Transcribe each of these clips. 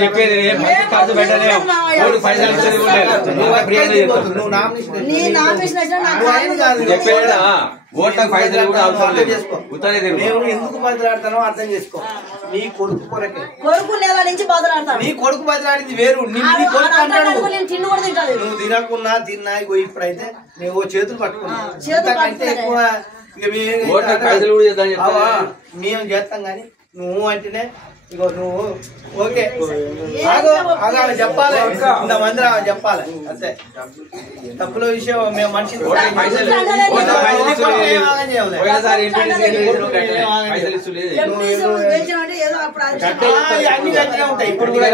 చెప్పేది ఓట్లకు పైసలు కూడా అవసరం లేదు. నేను ఎందుకు బదిలాడతానో అర్థం చేసుకో. నీ కొడుకు కొరకే కొడుకు నెల నుంచి బదిలాడతాను. నీ కొడుకు బదిలాడింది వేరు. నువ్వు తినకున్నా తిన్నా ఇప్పుడైతే నువ్వు చేతులు పట్టుకున్నా ఎక్కువ మేము చేస్తాం గాని నువ్వు అంటేనే ఇగో నువ్వు ఓకే చెప్పాలి. ఇంతమంది చెప్పాలి అంతే. తప్పుల విషయం మేము మనిషి అన్ని గట్టిగా ఉంటాయి. ఇప్పుడు కూడా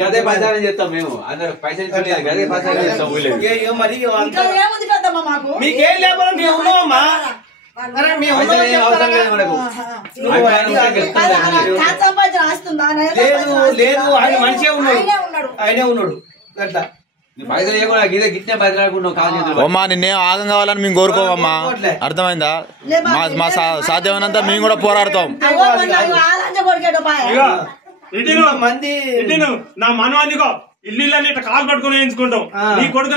గదే ప్రచారం చేస్తాం మేము. అందరూ పైసలు గదే ప్రచారం చేస్తాం. మరి మీకేం లేకపోతే మేము ఉన్నామమ్మా. లేదు ఆయన మంచిగా ఉన్నాడు. ఆయనే ఉన్నాడు అట్లా. పైసలు లేకుండా గిదే గిట్నే బదిలాడుకున్నాం. అమ్మా నిన్నేం ఆగం కావాలని మేము కోరుకోవమ్మా. అర్థమైందా? మా సాధ్యమైనంత మేము కూడా పోరాడతాం. మంది నా మనవాదిగో ఇల్లు కాలు పట్టుకుని వేయించుకుంటాం. నీ కొడుకు